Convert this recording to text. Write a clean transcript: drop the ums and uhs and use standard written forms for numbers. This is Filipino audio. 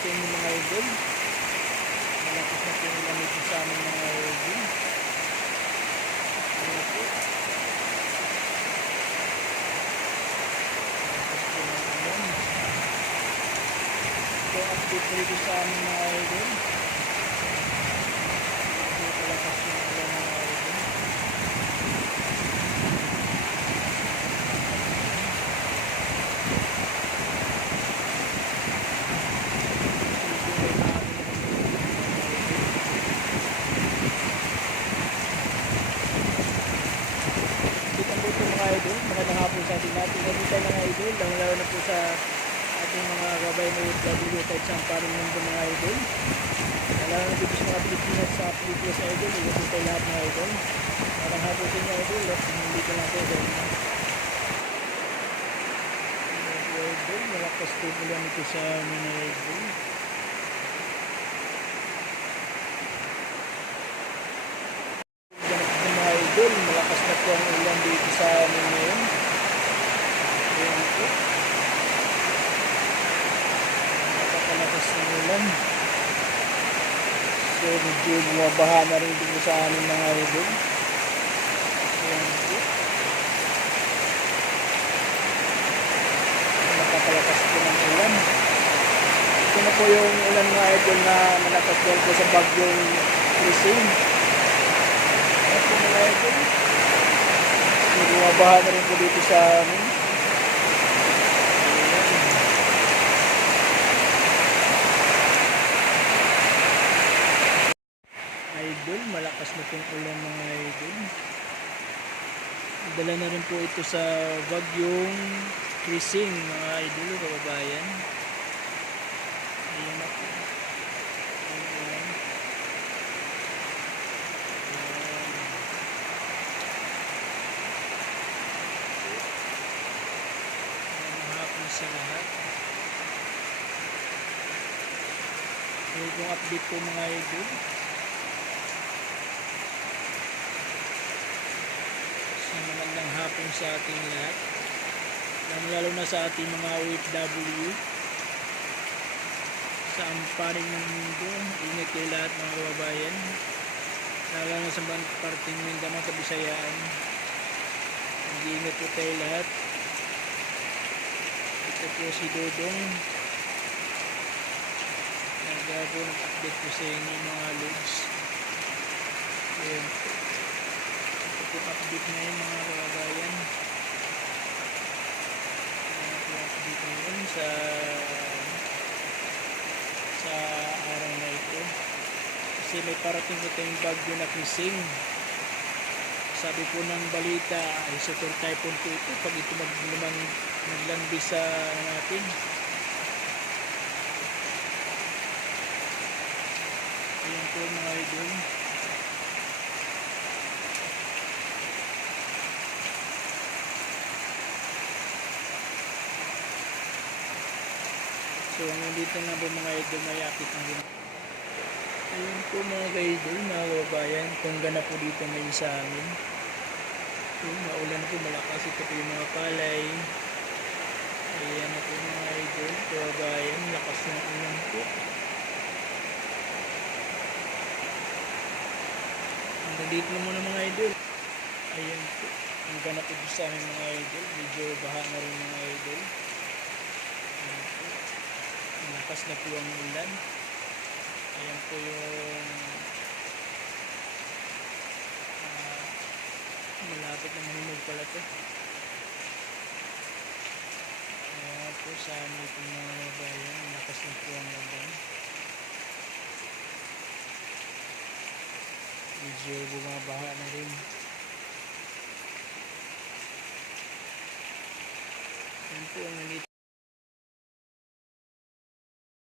sa inyo mga idol. Malakas na po yung lamig sa amin mga idol. Ayan po. Malakas po ng ulan. Ito update dito sa amin mga idol. Ito malakas yung ulan mga idol. Idol, magandang hapon sa ating natin natin mga idol, lalo na po sa ating mga kabayan na OFW kahit saan paring mundo mga idol, lalo na dito sa mga Pilipinas sa Pilipinas idol, ilapin tayo lahat mga idol. Magandang hapon sa inyo idol at hindi ko natin idol, malakas po po lang ito sa mga idol. Idol, malakas na po ang ulan dito sa amin ngayon. Ayan po. Napakalakas ng ulan. So, medyo bumabaha na rin dito sa amin mga idol. Ayan po. Napakalakas po ng ulan. Ito na po yung ulan mga idol na malakas po sa bagyong Krising. Mga idol, bumabaha na rin po dito sa amin. Idol, malakas na pong ulan mga idol. Dala na rin po ito sa bagyong Krising mga idol, kababayan. Ayan na po. Sa lahat. So, yung update po mga idol. So, magandang hapon sa ating lahat. Lalo na sa ating mga OFW. Sa amparing ng mundo. Ingat kayo lahat mga kababayan. Lalo na sa parting Mindanao sa Bisayaan. Mag-iingat po tayo lahat. Ito po si Dodong. Nagagawa po nag-update po sa inyo mga loads. Ayan po. Ito po update na yun mga kababayan. Ayan po update na yun sa araw na ito. Kasi may parating po tayong bagyo na Krising. Sabi po ng balita ay super typhoon po ito pag ito naglandi sa natin. Ayan po mga idol. So hanggang dito na po mga idol, may akit na rin. Ayan po mga idol, mga kababayan, kung gana po dito ngayon sa amin. So, maulan po, malakas ito po yung mga palay. Ayan na po mga idol, kababayan, lakas ng ulan po. Hanggang dito na muna mga idol. Ayan po, kung gana po sa amin mga idol, medyo baha na rin mga idol. Ayan po, malakas na po ang ulan. Ayan po yung malapit na mahinog pala ito. Ayan po sa amin po mga bayan, malakas na po ang ulan. Medyo bumabaha na rin. Ayan po ang